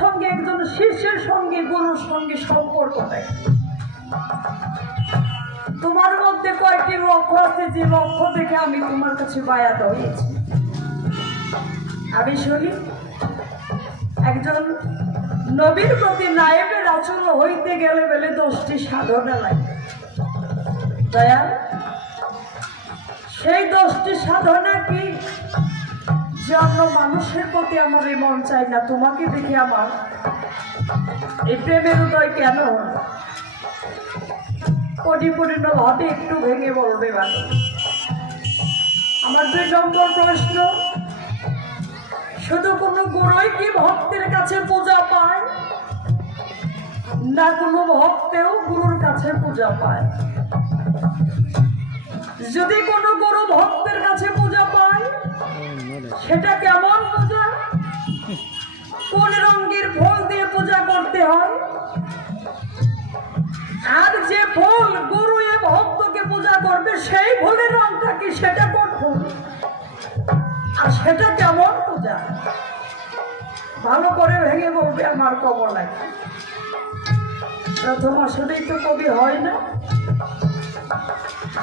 সঙ্গে একজন শিষ্যের সঙ্গে, গুরুর সঙ্গে সম্পর্ক থাকে তোমার মধ্যে কয়েকটি লক্ষ্য আছে যে লক্ষ্য দেখে আমি তোমার কাছে বায়াত হয়েছি? আমি শুনি, একজন নবীর প্রতি নায়েবের আচরণ হইতে গেলে বেলে দশটি সাধনা লাগে। দয়াল, সেই দশটি সাধনা কি যে অন্য মানুষের প্রতি আমার এই মন চাই না। তোমাকে দেখে আমার এই প্রেমের উদয় কেন? পরিপূর্ণ ভাবে একটু ভেঙে বলবে ভালো আমার দুই নম্বর প্রশ্ন, শুধু কোনো গুরুই কি ভক্তের কাছে পূজা পায়? না কোনো ভক্তেও গুরুর কাছে পূজা পায়। যদি কোনো গুরু ভক্তের কাছে পূজা সেটা কেমন পূজা কোন রঙের ফুল দিয়ে পূজা করতে হয়? আর যে ফুল গুরু এ ভক্তকে পূজা করবে, সেই ফুলের রংটা কি সেটা কোন ফুল আর সেটা কেমন পূজা? ভালো করে ভেঙে বলবে আমার কমলায়। প্রথম আসলেই তো কবি হয় না।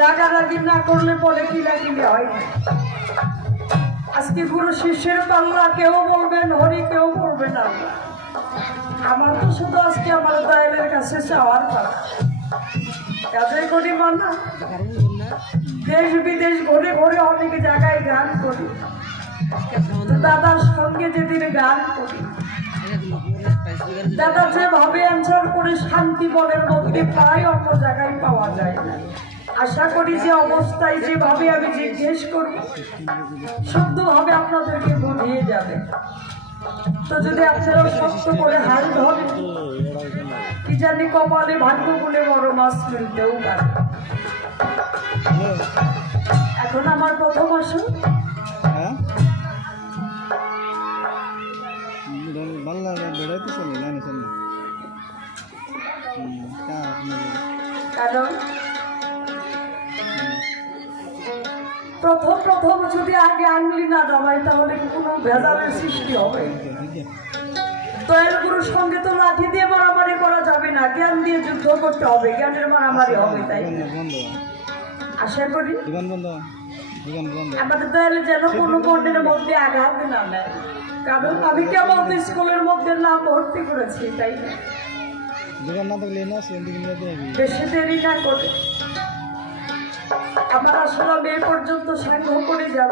রাগারাগি না করলে পরে কি লাগিলে হয় না? আজকে গুরু শিষ্যের পাল্লা, কেউ বলবেন হরি কেউ বলবেন আল্লাহ আমার তো শুধু আজকে আমার দয়ালের কাছে চাওয়ার পালা। কাজে করি মানা। দেশ বিদেশ ঘুরে ঘুরে অনেক জায়গায় গান করি। দাদার সঙ্গে যেদিন গান করি। দাদা যেভাবে অ্যান্সার করে শান্তি মনের মধ্যে প্রায় অন্য জায়গায় পাওয়া যায় না। আশা করি যে অবস্থায় যেভাবে আমি জিজ্ঞেস করব শুদ্ধভাবে আপনাদেরকে বুঝিয়ে যাবে। তো যদি আপনারা শক্ত করে হাল ধরেন কি জানি কপালে ভাগ্য বলে বড় মাছ মিলতেও পারে। এখন আমার প্রথম আসুন। হ্যাঁ? বেড়াইতে চলে না কারণ প্রথম প্রথম যদি আগে আঙুলি না দাবাই তাহলে কি কোনো ভেজালের সৃষ্টি হবে। দয়াল গুরুর সঙ্গে তো লাঠি দিয়ে মারামারি করা যাবে না। জ্ঞান দিয়ে যুদ্ধ করতে হবে। জ্ঞানের মারামারি হবে তাই আশা করি। আমাদের দয়ালে যেন কোনো মন্দিরের মধ্যে আঘাত না নেয়। কারণ আমি কেবল তো স্কুলের মধ্যে নাম ভর্তি করেছি তাই না? না না বেশি দেরি না করে আমার আসলে আমি এ পর্যন্ত সাংঘ করে যাব।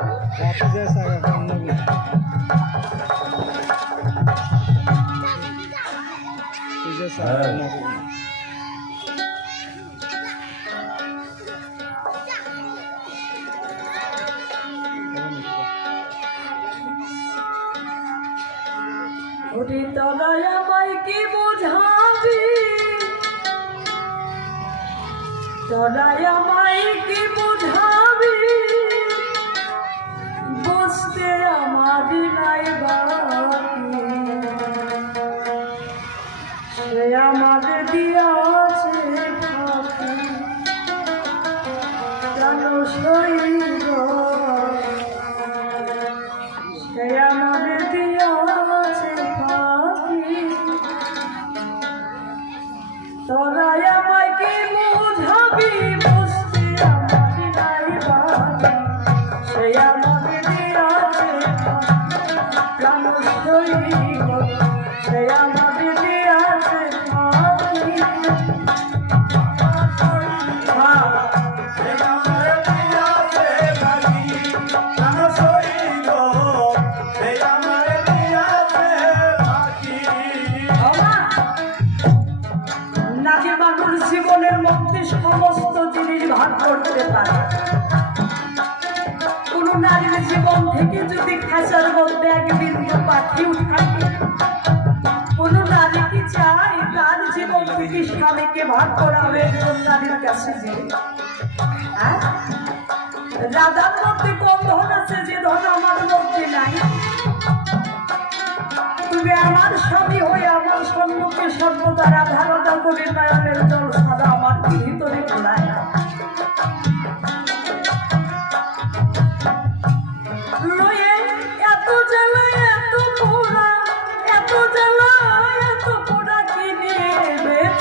রাতে তলায় আমায় কি বুঝাবি? বসতে আমার নাই বাকি। সে আমার দিয়াছে করতে পারে। কোন নারীর জীবন থেকে যদি খাঁচার মধ্যে এক বিন্দু পাখি উঠাকে কোন নারী কি চায় তার জীবন থেকে স্বামীকে ভাগ করা হবে একজন নারীর কাছে যে? হ্যাঁ? রাধার মধ্যে কোন ধন আছে? যে ধন আমার মধ্যে নাই। তুমি আমার স্বামী হয়ে আমার সম্মুখে সর্বদা রাধা রাধা করে নয়নের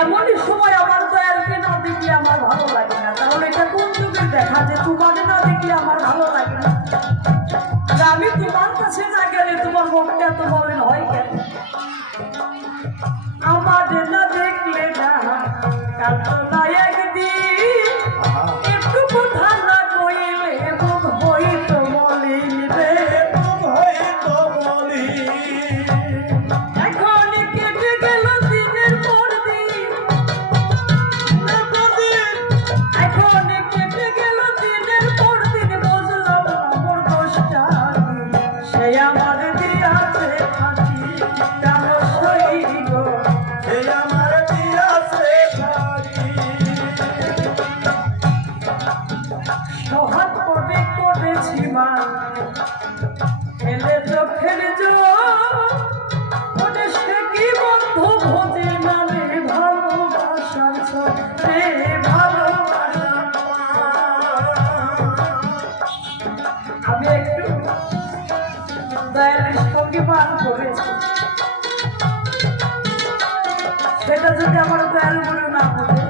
এমনই সময় আমার দেখলে আমার ভালো লাগে না। কারণ এটা কোন যুগের দেখা যে তোমাকে না দেখলে আমার ভালো লাগে না। আমি তোমার কাছে না গেলে তোমার মনটা এত বলেন হয় কেন? আমার না দেখলে না যাতে আমার দয়াল গুরু না বলে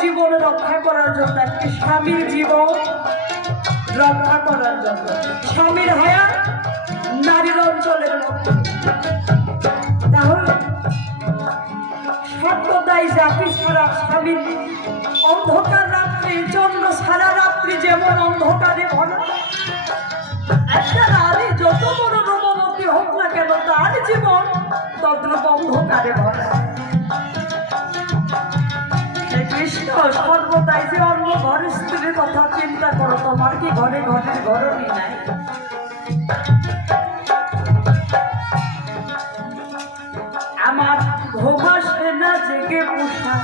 জীবন রক্ষা করার জন্য, একটি স্বামীর জীবন রক্ষা করার জন্য। স্বামীর হায়া নারীর অঞ্চলের তাহলে সর্বদাই জাতি ছাড়া স্বামীর অন্ধকার রাত্রি, চন্দ্র সারা রাত্রি যেমন অন্ধকারে ভরা। একটা নারী যত বড় রূপবতী হোক না কেন, তার জীবন তত অন্ধকারে ভরা। সর্বদাই যে অন্য ঘরের স্ত্রীর কথা চিন্তা করো, তোমার কি ঘরে ঘরের ঘরণই নাই? আমার ঘুমাস না জেগে পোষা।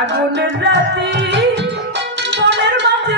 আগুনের রাতি, মনের মাঝে